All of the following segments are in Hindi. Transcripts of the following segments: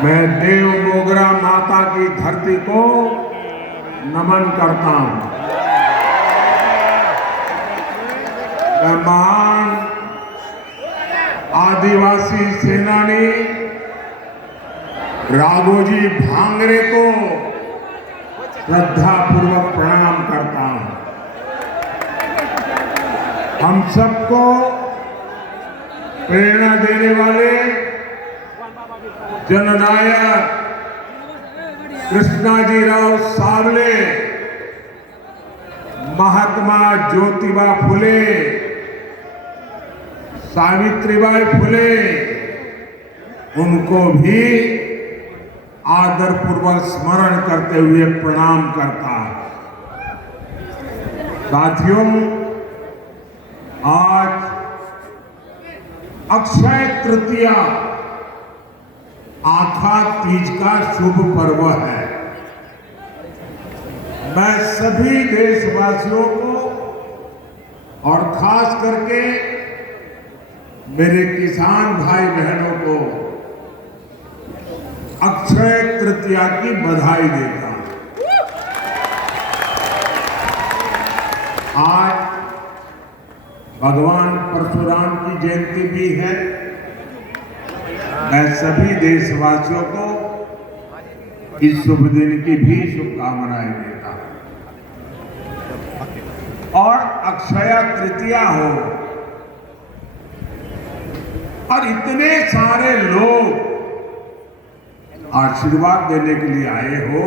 मैं देव मोगरा माता की धरती को नमन करता हूं। मैं महान आदिवासी सेनानी राघोजी भांगरे को श्रद्धापूर्वक प्रणाम करता हूं। हम सबको प्रेरणा देने वाले जननायक कृष्णाजीराव सावले, महात्मा ज्योतिबा फुले, सावित्रीबाई फुले, उनको भी आदरपूर्वक स्मरण करते हुए प्रणाम करता है। साथियों, आज अक्षय तृतीया आखा तीज का शुभ पर्व है। मैं सभी देशवासियों को और खास करके मेरे किसान भाई बहनों को अक्षय तृतीया की बधाई देता हूं। आज भगवान परशुराम की जयंती भी है। मैं सभी देशवासियों को इस शुभ दिन की भी शुभकामनाएं देता हूं। और अक्षय तृतीया हो और इतने सारे लोग आशीर्वाद देने के लिए आए हो।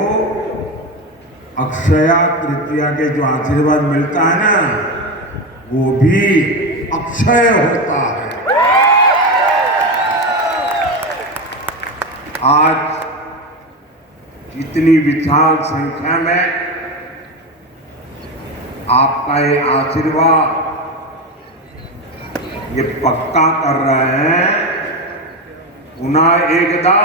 अक्षय तृतीया के जो आशीर्वाद मिलता है ना, वो भी अक्षय होता है। आज इतनी विशाल संख्या में आपका ये आशीर्वाद ये पक्का कर रहे हैं, पुनः एकदा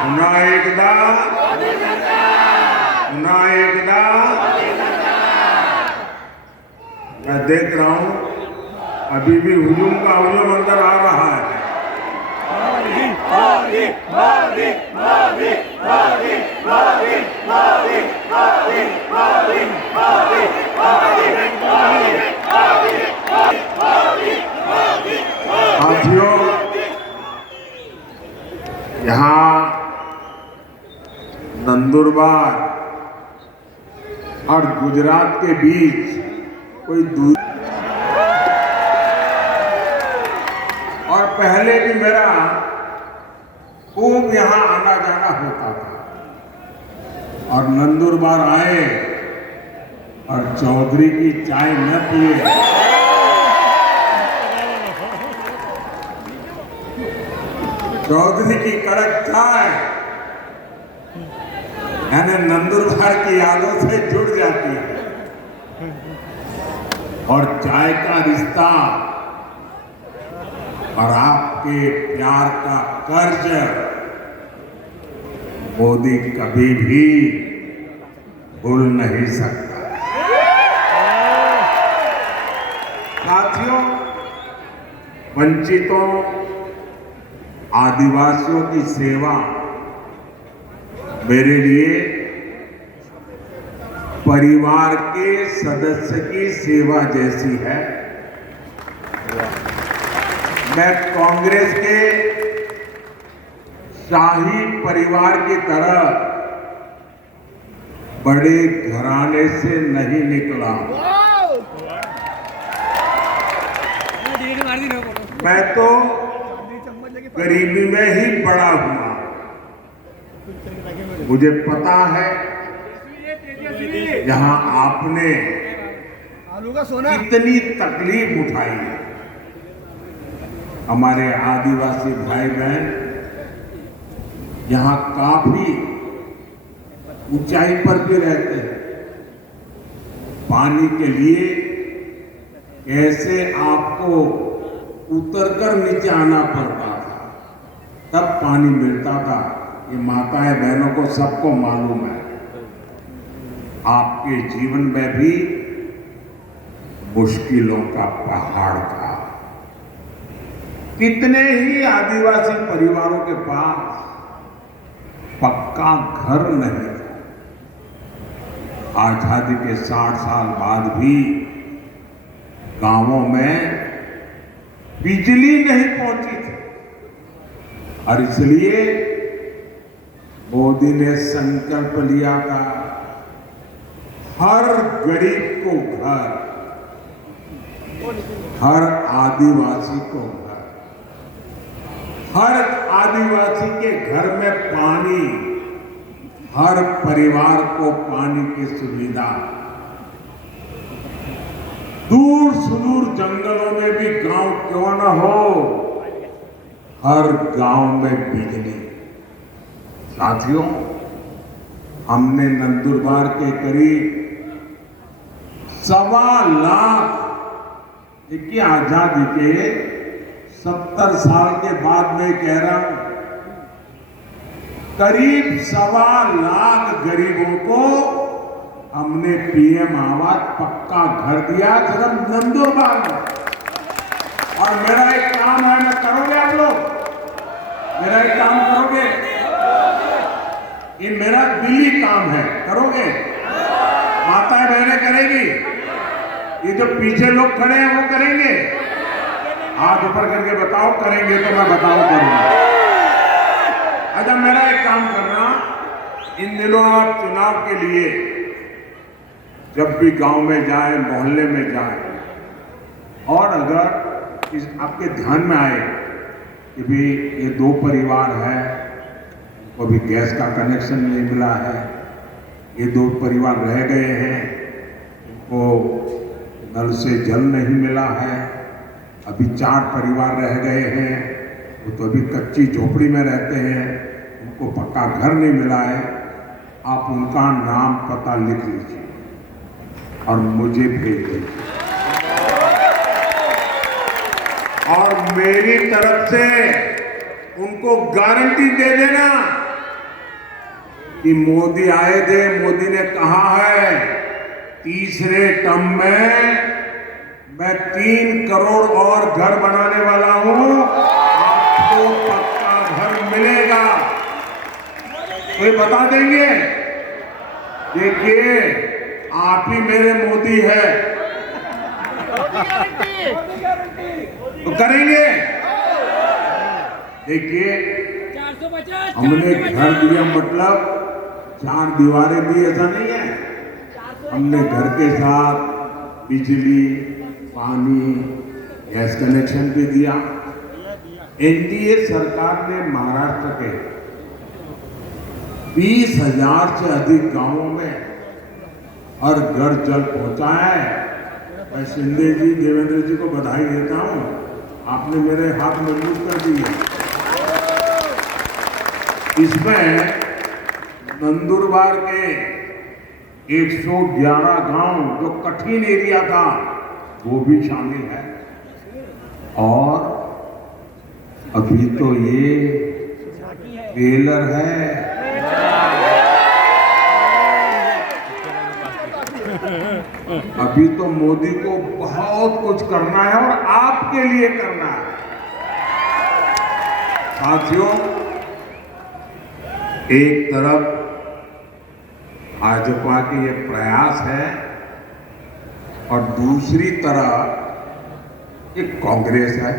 पुनः एकदा पुनः एकदा। मैं देख रहा हूं अभी भी हुजूम का हुजूम अंदर आ रहा है। साथियों, यहाँ नंदुरबार और गुजरात के बीच कोई दूर और पहले भी मेरा खूब यहाँ आना जाना होता था। और नंदुरबार आए और चौधरी की चाय न पिए चौधरी की कड़क चाय यानी नंदुरबार की यादों से जुड़ जाती है। और चाय का रिश्ता और आपके प्यार का कर्ज मोदी कभी भी भूल नहीं सकता। साथियों, वंचितों आदिवासियों की सेवा मेरे लिए परिवार के सदस्य की सेवा जैसी है। मैं कांग्रेस के शाही परिवार की तरह बड़े घराने से नहीं निकला। मैं तो गरीबी में ही बड़ा हुआ। मुझे पता है यहाँ आपने कितनी तकलीफ उठाई है। हमारे आदिवासी भाई बहन यहाँ काफी ऊंचाई पर भी रहते हैं। पानी के लिए कैसे आपको उतरकर नीचे आना पड़ता था, तब पानी मिलता था। ये माताएं बहनों को सबको मालूम है। आपके जीवन में भी मुश्किलों का पहाड़ था। कितने ही आदिवासी परिवारों के पास पक्का घर नहीं था। आजादी के 60 साल बाद भी गांवों में बिजली नहीं पहुंची थी और इसलिए मोदी ने संकल्प लिया था हर गरीब को घर, हर आदिवासी को घर, हर आदिवासी के घर में पानी, हर परिवार को पानी की सुविधा, दूर सुदूर जंगलों में भी गांव क्यों न हो, हर गांव में बिजली। साथियों, हमने नंदुरबार के करीब 1.25 लाख, देखिए आजादी के 70 साल के बाद मैं कह रहा हूं, करीब 1.25 लाख गरीबों को हमने पीएम आवास पक्का घर दिया सिर्फ नंदुरबार में। और मेरा एक काम है, मैं करोगे आप लोग? मेरा एक काम करोगे? ये मेरा दिली काम है, करोगे? माताएं बहनें करेगी? ये जो पीछे लोग खड़े हैं वो करेंगे? हाथ ऊपर करके बताओ करेंगे तो मैं बताऊं करूंगा। अच्छा, मेरा एक काम करना, इन दिनों आप चुनाव के लिए जब भी गांव में जाए, मोहल्ले में जाए, और अगर इस आपके ध्यान में आए कि भी ये 2 परिवार है, उनको भी गैस का कनेक्शन नहीं मिला है, ये 2 परिवार रह गए हैं, उनको नल से जल नहीं मिला है, अभी 4 परिवार रह गए हैं, वो तो अभी कच्ची झोपड़ी में रहते हैं, उनको पक्का घर नहीं मिला है, आप उनका नाम पता लिख लीजिए और मुझे भेज दीजिए। और मेरी तरफ से उनको गारंटी दे देना कि मोदी आए थे, मोदी ने कहा है तीसरे टर्म में मैं 3 करोड़ और घर बनाने वाला हूं, आपको पक्का घर मिलेगा। तो ये बता देंगे, देखिए आप ही मेरे मोदी है, तो करेंगे। देखिए हमने घर दिया मतलब 4 दीवारें दी, ऐसा नहीं है। हमने घर के साथ बिजली, पानी, गैस कनेक्शन भी दिया। एनडीए सरकार ने महाराष्ट्र के 20,000 से अधिक गांवों में हर घर जल पहुंचा है। मैं शिंदे जी, देवेंद्र जी को बधाई देता हूं, आपने मेरे हाथ मजबूत कर दिए। इसमें नंदुरबार के 111 गांव जो कठिन एरिया था वो भी शामिल है। और अभी तो ये ट्रेलर है, अभी तो मोदी को बहुत कुछ करना है और आपके लिए करना है। साथियों, एक तरफ भाजपा के ये प्रयास है और दूसरी तरफ एक कांग्रेस है।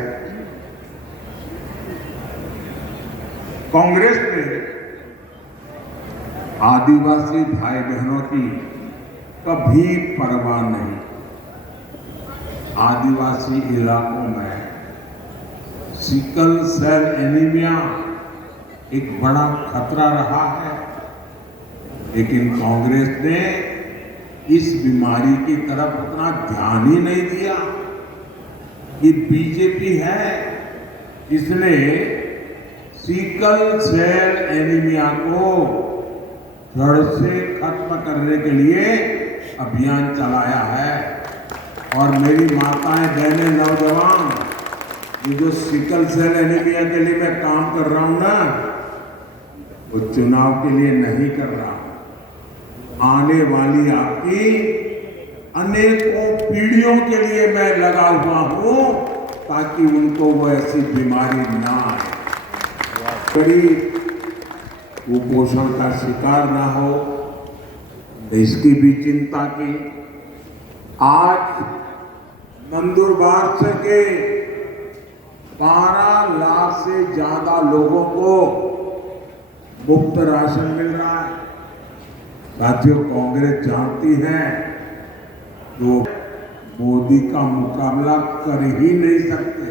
कांग्रेस ने आदिवासी भाई बहनों की कभी परवाह नहीं। आदिवासी इलाकों में सिकल सेल एनीमिया एक बड़ा खतरा रहा है, लेकिन कांग्रेस ने इस बीमारी की तरफ उतना ध्यान ही नहीं दिया। ये बीजेपी है, इसने सिकल सेल एनीमिया को जड़ से खत्म करने के लिए अभियान चलाया है। और मेरी माताएं, बहनें, नौजवान, ये जो सिकल सेल एनीमिया के लिए मैं काम कर रहा हूं ना, वो चुनाव के लिए नहीं कर रहा। आने वाली आपकी अनेकों पीढ़ियों के लिए मैं लगा हुआ हूं, ताकि उनको वो ऐसी बीमारी ना आए, गरीब कुपोषण का शिकार ना हो, इसकी भी चिंता की। आज नंदुरबार से के 12 लाख से ज्यादा लोगों को मुफ्त राशन मिल रहा है। साथियों, कांग्रेस जानती है तो मोदी का मुकाबला कर ही नहीं सकते,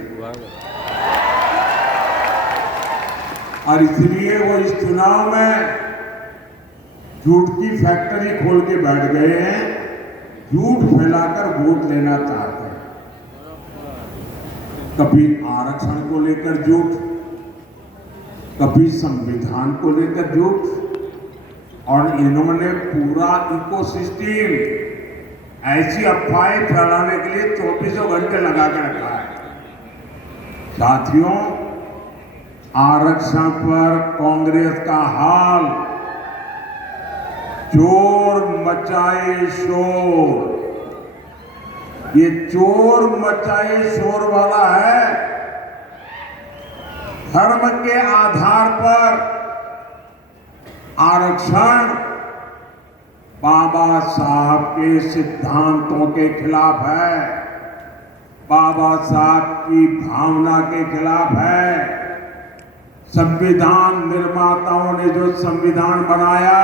और इसलिए वो इस चुनाव में झूठ की फैक्ट्री खोल के बैठ गए हैं, झूठ फैलाकर वोट लेना चाहते हैं। कभी आरक्षण को लेकर झूठ, कभी संविधान को लेकर झूठ, और इन्होंने पूरा इकोसिस्टम ऐसी अफवाहें फैलाने के लिए 24 घंटे लगा के रखा है। साथियों, आरक्षण पर कांग्रेस का हाल चोर मचाए शोर, ये चोर मचाए शोर वाला है। धर्म के आधार पर आरक्षण बाबा साहब के सिद्धांतों के खिलाफ है, बाबा साहब की भावना के खिलाफ है। संविधान निर्माताओं ने जो संविधान बनाया,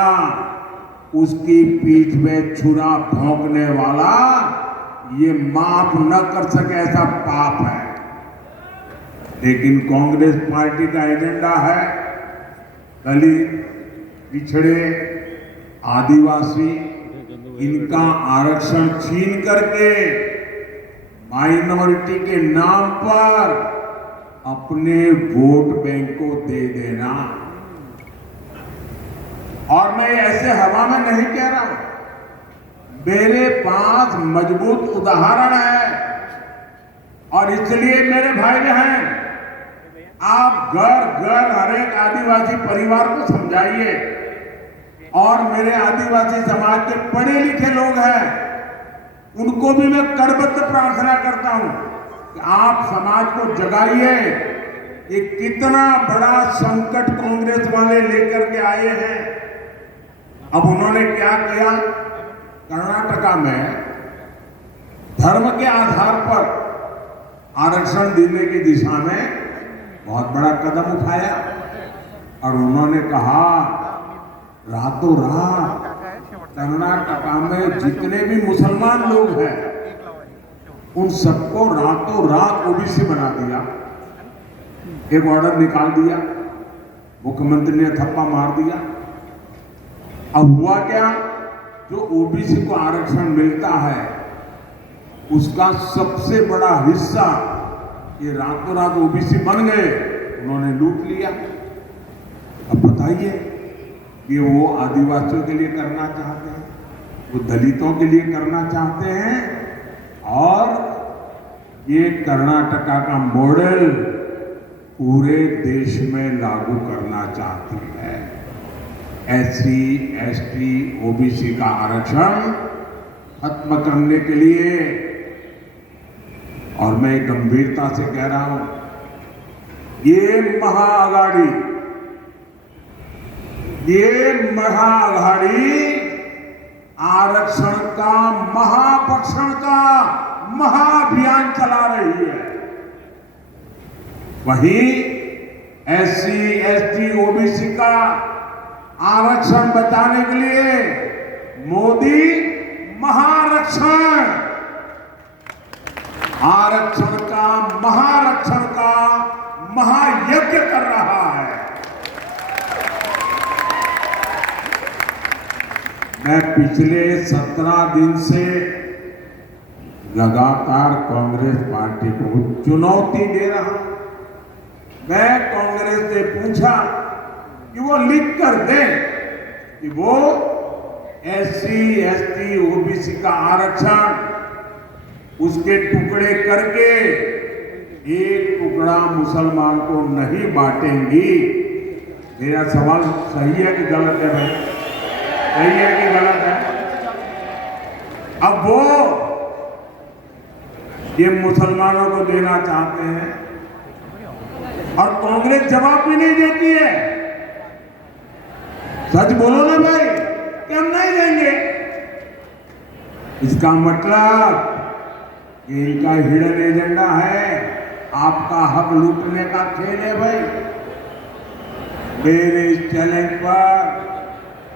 उसकी पीठ में छुरा भोंकने वाला ये माफ न कर सके, ऐसा पाप है। लेकिन कांग्रेस पार्टी का एजेंडा है दलित, पिछड़े, आदिवासी, इनका आरक्षण छीन करके माइनॉरिटी के नाम पर अपने वोट बैंक को दे देना। और मैं ऐसे हवा में नहीं कह रहा हूं, मेरे पास मजबूत उदाहरण है, और इसलिए मेरे भाई बहन, आप घर घर हर एक आदिवासी परिवार को समझाइए, और मेरे आदिवासी समाज के पढ़े लिखे लोग हैं, उनको भी मैं करबद्ध प्रार्थना करता हूं कि आप समाज को जगाइए। ये कितना बड़ा संकट कांग्रेस वाले लेकर के आए हैं। अब उन्होंने क्या किया, कर्नाटका में धर्म के आधार पर आरक्षण देने की दिशा में बहुत बड़ा कदम उठाया, और उन्होंने कहा रातों रात कर्नाटका में जितने भी मुसलमान लोग हैं, उन सबको रातों रात ओबीसी बना दिया। एक ऑर्डर निकाल दिया, मुख्यमंत्री ने थप्पा मार दिया। अब हुआ क्या, जो ओबीसी को आरक्षण मिलता है उसका सबसे बड़ा हिस्सा ये रातों रात ओबीसी बन गए, उन्होंने लूट लिया। अब बताइए, ये वो आदिवासियों के लिए करना चाहते हैं, वो दलितों के लिए करना चाहते हैं, और ये कर्नाटका का मॉडल पूरे देश में लागू करना चाहती है। एससी, एसटी, ओबीसी का आरक्षण खत्म करने के लिए, और मैं गंभीरता से कह रहा हूं, ये महाअघाड़ी आरक्षण का, महापक्षण का महाअभियान चला रही है। वहीं एससी, एसटी, ओबीसी का आरक्षण बचाने के लिए मोदी महारक्षण, आरक्षण का, महारक्षण का महायज्ञ कर रहा है। मैं पिछले 17 दिन से लगातार कांग्रेस पार्टी को चुनौती दे रहा हूं। मैं कांग्रेस से पूछा कि वो लिख कर दे कि वो एससी, एसटी, ओबीसी का आरक्षण उसके टुकड़े करके एक टुकड़ा मुसलमान को नहीं बांटेंगी। मेरा सवाल सही है कि गलत है भाई? सही है कि गलत है? अब वो ये मुसलमानों को देना चाहते हैं और कांग्रेस जवाब भी नहीं देती है। सच बोलो ना भाई कि हम नहीं देंगे। इसका मतलब ये इनका हिडन एजेंडा है, आपका हक लूटने का खेल है भाई। मेरे इस चैलेंज पर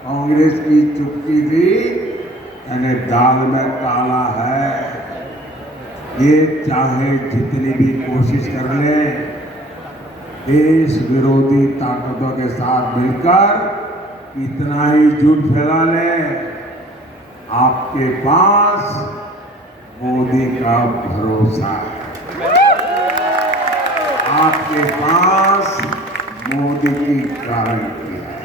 कांग्रेस की चुप्पी थी, यानी दाल में काला है। ये चाहे जितनी भी कोशिश कर ले, देश विरोधी ताकतों के साथ मिलकर इतना ही झूठ फैला ले, आपके पास मोदी का भरोसा है, आपके पास मोदी की गारंटी है।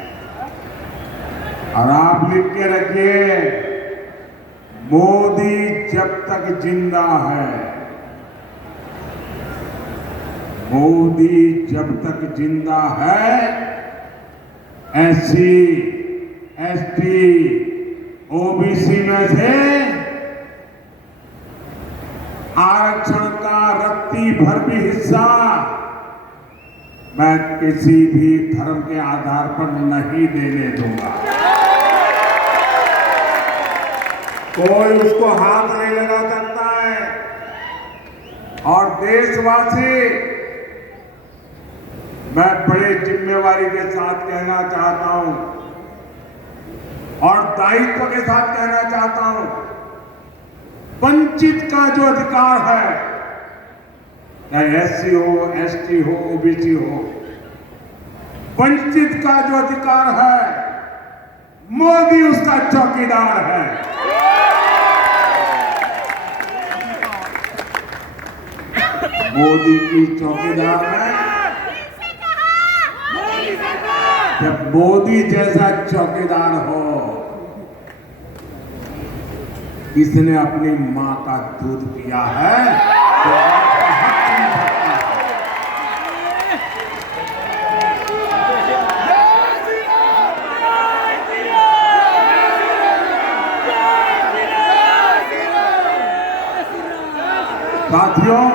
और आप लिख के रखिए, मोदी जब तक जिंदा है, मोदी जब तक जिंदा है, SC, ST, OBC में से आरक्षण का रत्ती भर भी हिस्सा मैं किसी भी धर्म के आधार पर नहीं देने दूंगा। कोई उसको हाथ नहीं लगा सकता है। और देशवासी, मैं बड़े जिम्मेवारी के साथ कहना चाहता हूं और दायित्व के साथ कहना चाहता हूं, वंचित का जो अधिकार है, चाहे SC हो, ST हो, OBC हो, वंचित का जो अधिकार है, मोदी उसका चौकीदार है। मोदी की चौकीदार है। जब मोदी जैसा चौकीदार हो, इसने अपनी मां का दूध पिया है, तो आपका हक नहीं बनता। साथियों,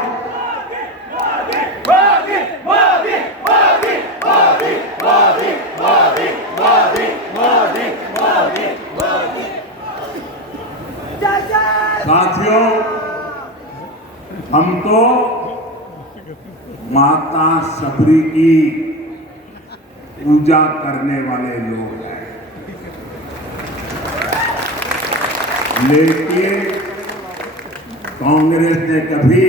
साथियों, हम तो माता सबरी की पूजा करने वाले लोग हैं, लेकिन कांग्रेस ने कभी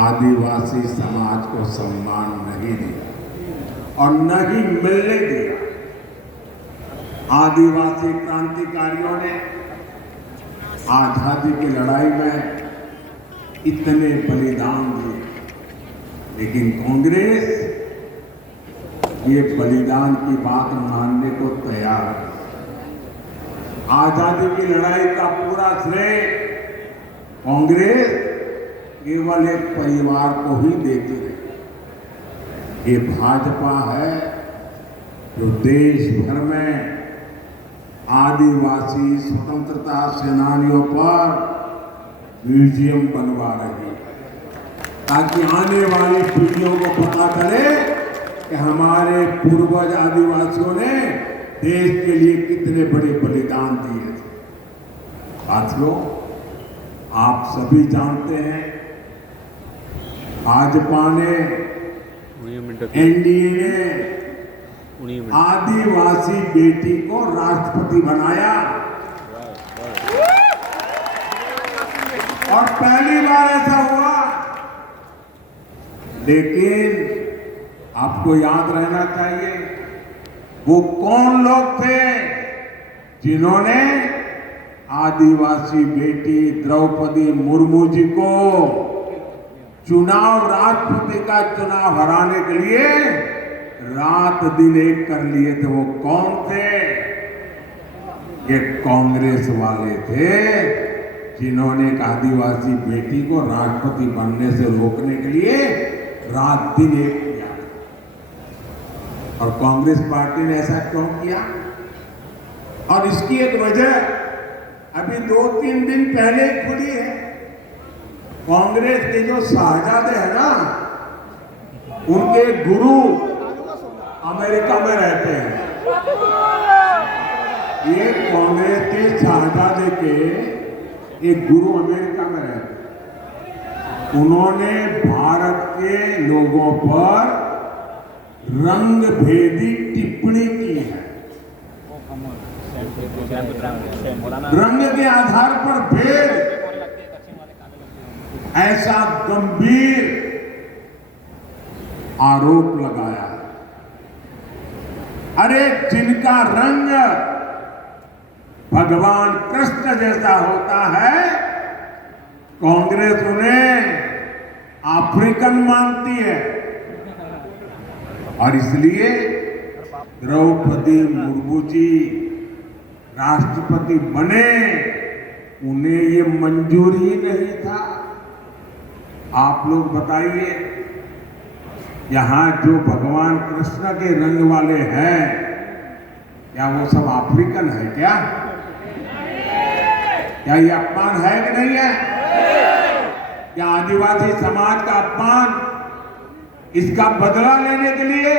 आदिवासी समाज को सम्मान नहीं दिया और न ही मिलने दिया। आदिवासी क्रांतिकारियों ने आजादी की लड़ाई में इतने बलिदान दिए, लेकिन कांग्रेस ये बलिदान की बात मानने को तैयार है। आजादी की लड़ाई का पूरा श्रेय कांग्रेस केवल एक परिवार को ही देती रही। ये भाजपा है जो देश भर में आदिवासी स्वतंत्रता सेनानियों पर म्यूजियम बनवा रही है, ताकि आने वाली पीढ़ियों को पता चले कि हमारे पूर्वज आदिवासियों ने देश के लिए कितने बड़े बलिदान दिए थे। साथियों, आप सभी जानते हैं, भाजपा ने, NDA ने आदिवासी बेटी को राष्ट्रपति बनाया और पहली बार ऐसा हुआ। लेकिन आपको याद रहना चाहिए, वो कौन लोग थे जिन्होंने आदिवासी बेटी द्रौपदी मुर्मू जी को चुनाव, राष्ट्रपति का चुनाव हराने के लिए रात दिन एक कर लिए थे। वो कौन थे? ये कांग्रेस वाले थे, जिन्होंने एक आदिवासी बेटी को राष्ट्रपति बनने से रोकने के लिए रात दिन एक किया। और कांग्रेस पार्टी ने ऐसा क्यों किया? और इसकी एक वजह अभी 2-3 दिन पहले खुली है। कांग्रेस के जो शाहजादे हैं ना, उनके गुरु अमेरिका में रहते हैं। ये कांग्रेस के शाहजादे के एक गुरु अमेरिका में रहते हैं। उन्होंने भारत के लोगों पर रंग भेदी टिप्पणी की है। रंग के आधार पर भेद, ऐसा गंभीर आरोप लगाया। अरे जिनका रंग भगवान कृष्ण जैसा होता है, कांग्रेस उन्हें अफ्रीकन मानती है। और इसलिए द्रौपदी मुर्मू जी राष्ट्रपति बने, उन्हें ये मंजूर ही नहीं था। आप लोग बताइए, यहां जो भगवान कृष्ण के रंग वाले हैं, क्या वो सब अफ्रीकन है? क्या ये अपमान है कि नहीं है? क्या आदिवासी समाज का अपमान, इसका बदला लेने के लिए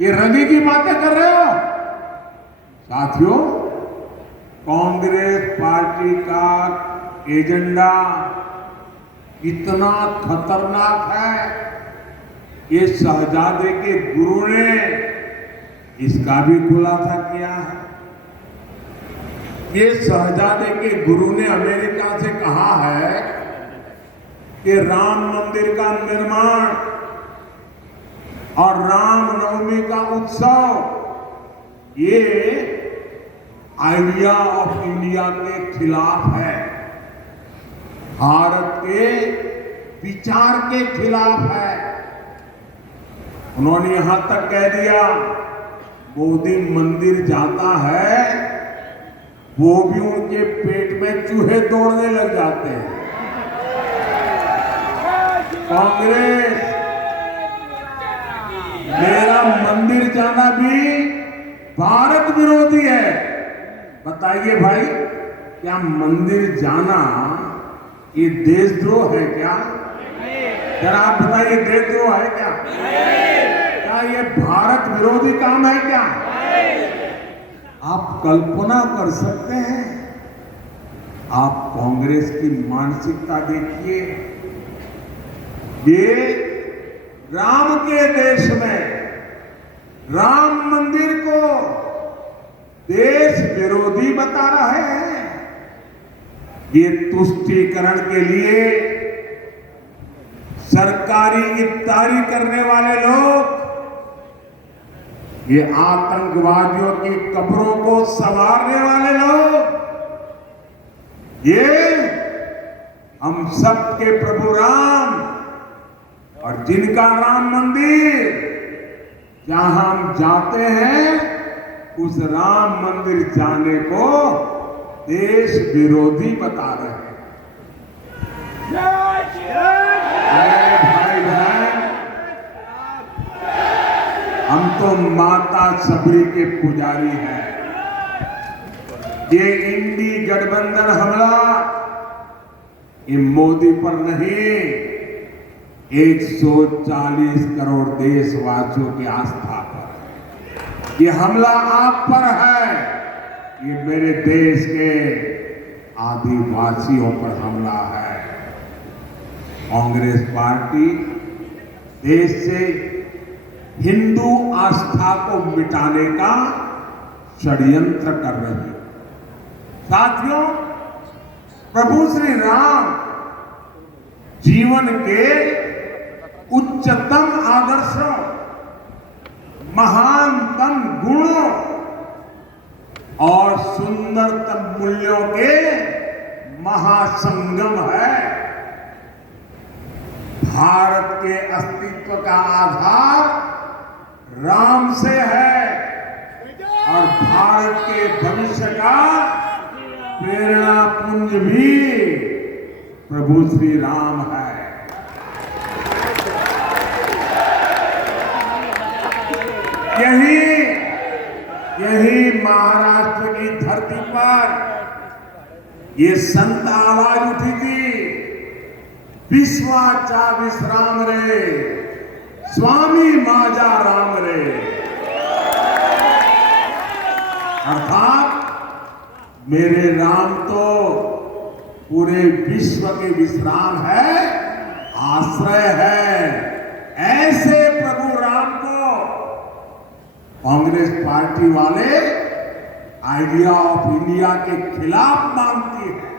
ये रंगी की बातें कर रहे हो? साथियों, कांग्रेस पार्टी का एजेंडा इतना खतरनाक है, ये शहजादे के गुरु ने इसका भी खुलासा किया है। ये शहजादे के गुरु ने अमेरिका से कहा है कि राम मंदिर का निर्माण और रामनवमी का उत्सव ये आइडिया ऑफ इंडिया के खिलाफ है, भारत के विचार के खिलाफ है। उन्होंने यहां तक कह दिया, मोदी मंदिर जाता है, वो भी उनके पेट में चूहे दौड़ने लग जाते हैं। कांग्रेस मेरा मंदिर जाना भी भारत विरोधी है। बताइए भाई, क्या मंदिर जाना ये देशद्रोह है क्या? जरा आप बताइए, देशद्रोह है क्या? क्या ये भारत विरोधी काम है क्या? आप कल्पना कर सकते हैं? आप कांग्रेस की मानसिकता देखिए। ये राम के देश में राम मंदिर को देश विरोधी बता रहे हैं। ये तुष्टीकरण के लिए सरकारी इफ्तारी करने वाले लोग, ये आतंकवादियों की कब्रों को संवारने वाले लोग, ये हम सबके प्रभु राम और जिनका राम मंदिर जहां हम जाते हैं, उस राम मंदिर जाने को देश विरोधी बता रहे हैं। भाई बहन, हम तो माता सबरी के पुजारी हैं। ये इंडी गठबंधन हमला ये मोदी पर नहीं, 140 करोड़ देशवासियों की आस्था पर ये हमला आप पर है। ये मेरे देश के आदिवासियों पर हमला है। कांग्रेस पार्टी देश से हिंदू आस्था को मिटाने का षड्यंत्र कर रही है। साथियों, प्रभु श्री राम जीवन के उच्चतम आदर्शों, महानतम गुणों और सुंदरतम मूल्यों के महासंगम है। भारत के अस्तित्व का आधार राम से है और भारत के भविष्य का प्रेरणा पुंज भी प्रभु श्री राम है। यही महाराष्ट्र की धरती पर ये संत आवाज उठी थी विश्वाचा विश्राम रे, स्वामी माजा राम रे। अर्थात मेरे राम तो पूरे विश्व के विश्राम है, आश्रय है। ऐसे प्रभु राम को कांग्रेस पार्टी वाले आइडिया ऑफ इंडिया के खिलाफ मानती है।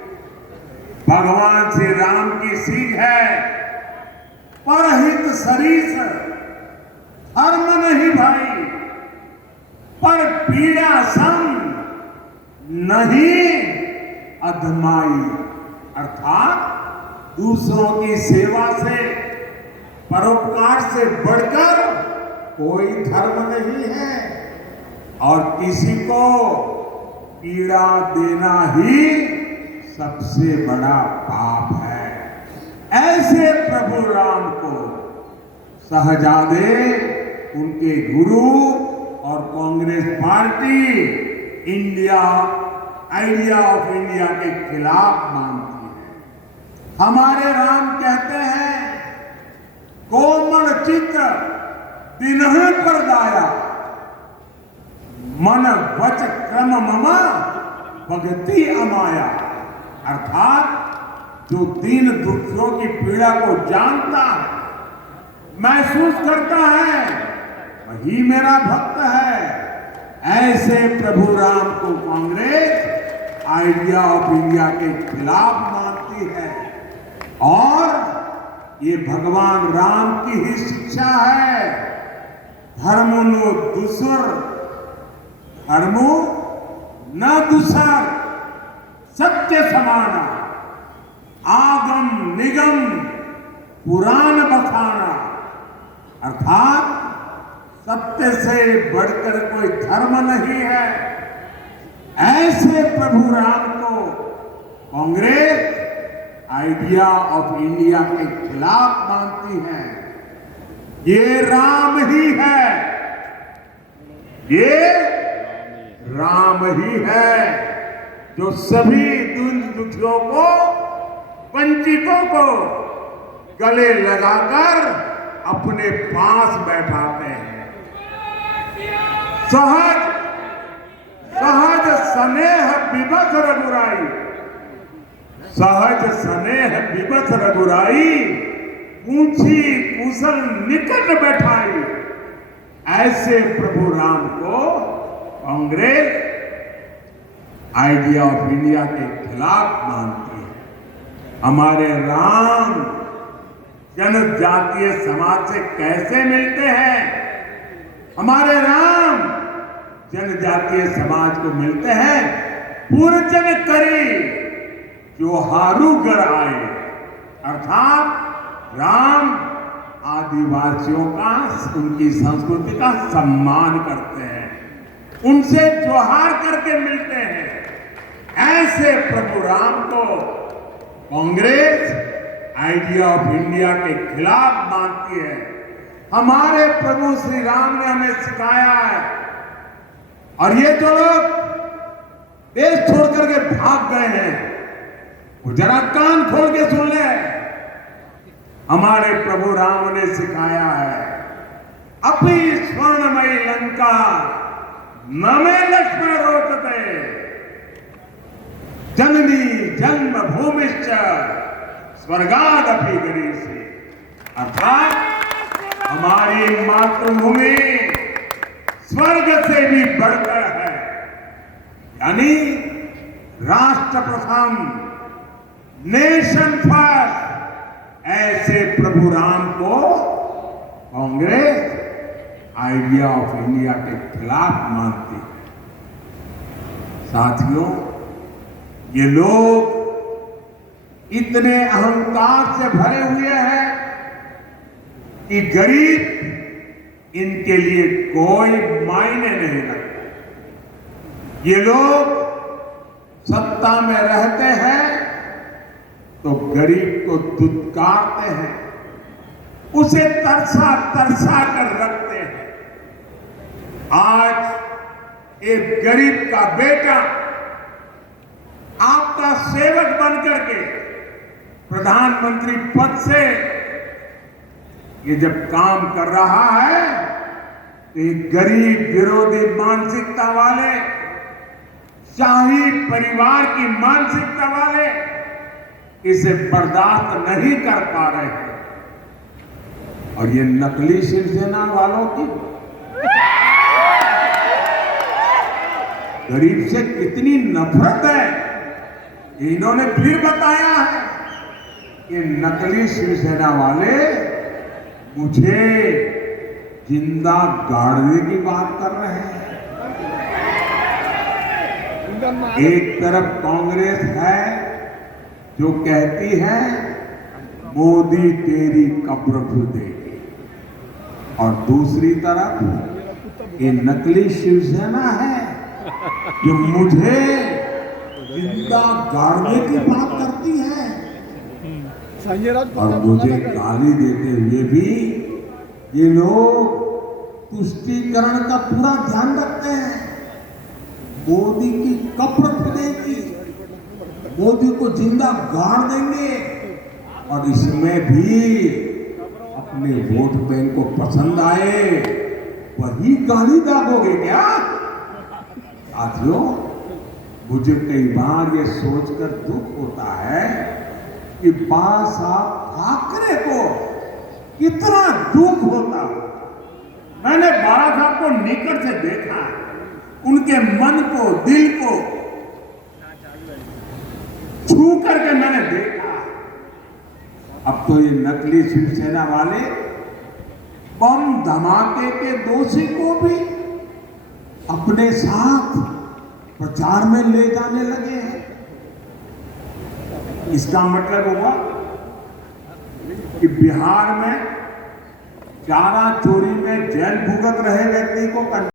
भगवान श्री राम की सीख है, परहित सरीस, धर्म नहीं भाई, पर पीड़ा सम नहीं अधमाई। अर्थात दूसरों की सेवा से, परोपकार से बढ़कर कोई धर्म नहीं है और किसी को पीड़ा देना ही सबसे बड़ा पाप है। ऐसे प्रभु राम को शहजादे, उनके गुरु और Congress party India, idea of India के खिलाफ मानती है। हमारे राम कहते हैं, कोमल चित्र दिनहि पर दाया, मन वच क्रम ममा भगति अमाया। अर्थात जो दीन दुखियों की पीड़ा को जानता है, महसूस करता है, वही मेरा भक्त है। ऐसे प्रभु राम को कांग्रेस आइडिया ऑफ इंडिया के खिलाफ मानती है और ये भगवान राम की ही शिक्षा है। धर्मो नो दूसर, धर्मो न दूसर, सत्य समाना, आगम निगम पुराण बखाना। अर्थात सत्य से बढ़कर कोई धर्म नहीं है। ऐसे प्रभु राम को कांग्रेस आइडिया ऑफ इंडिया के खिलाफ मानती है। ये राम ही है, ये राम ही है जो सभी दीन दुखियों को, वंचितों को गले लगाकर अपने पास बैठाते हैं। सहज सहज स्नेह विवश रघुराई, सहज स्नेह विवश रघुराई, पूछी कुशल निकट बैठाई। ऐसे प्रभु राम को कांग्रेस आइडिया ऑफ इंडिया के खिलाफ मानती है। हमारे राम जनजातीय समाज से कैसे मिलते हैं? हमारे राम जनजातीय समाज को मिलते हैं, पूर्जन करी जो हारूगर आए। अर्थात राम आदिवासियों का, उनकी संस्कृति का सम्मान करते हैं, उनसे जोहार करके मिलते हैं। ऐसे प्रभु राम को कांग्रेस आइडिया ऑफ इंडिया के खिलाफ मानती है। हमारे प्रभु श्री राम ने हमें सिखाया है, और ये जो लोग देश छोड़ करके भाग गए हैं, वो जरा कान खोल के सुन ले। हमारे प्रभु राम ने सिखाया है, अपनी स्वर्णमयी लंका नमे लक्ष्मण रोचते, जननी जन्म भूमिश्च स्वर्गादपि गरीयसी। अर्थात हमारी मातृभूमि स्वर्ग से भी बढ़कर है, यानी राष्ट्र प्रथम, नेशन फर्स्ट। ऐसे प्रभु राम को कांग्रेस आइडिया ऑफ इंडिया के खिलाफ मानती है। साथियों, ये लोग इतने अहंकार से भरे हुए हैं कि गरीब इनके लिए कोई मायने नहीं रखता। ये लोग सत्ता में रहते हैं तो गरीब को दुत्कारते हैं, उसे तरसा तरसा कर रखते हैं। आज एक गरीब का बेटा आपका सेवक बनकर के प्रधानमंत्री पद से ये जब काम कर रहा है तो एक गरीब विरोधी मानसिकता वाले, शाही परिवार की मानसिकता वाले इसे बर्दाश्त नहीं कर पा रहे हैं। और ये नकली शिवसेना वालों की गरीब से कितनी नफरत है, इन्होंने फिर बताया है। ये नकली शिवसेना वाले मुझे जिंदा गाड़ने की बात कर रहे हैं। एक तरफ कांग्रेस है जो कहती है मोदी तेरी कब्र खुल देगी, और दूसरी तरफ ये नकली शिवसेना है जो मुझे जिंदा गाड़ने की बात करती है। और मुझे गाली देते हुए भी ये लोग तुष्टीकरण का पूरा ध्यान रखते हैं। मोदी की कब्र खुलेगी, मोदी को जिंदा गाड़ देंगे, और इसमें भी अपने वोट बैंक को पसंद आए वही गाली दागोगे क्या? साथियों, मुझे कई बार ये सोचकर दुख होता है कि बाला साहब ठाकरे को कितना दुख होता। मैंने बाला साहब को निकट से देखा, उनके मन को, दिल को छू करके मैंने देखा। अब तो ये नकली शिवसेना वाले बम धमाके के दोषी को भी अपने साथ प्रचार में ले जाने लगे हैं। इसका मतलब हुआ कि बिहार में चारा चोरी में जेल भुगत रहे व्यक्ति को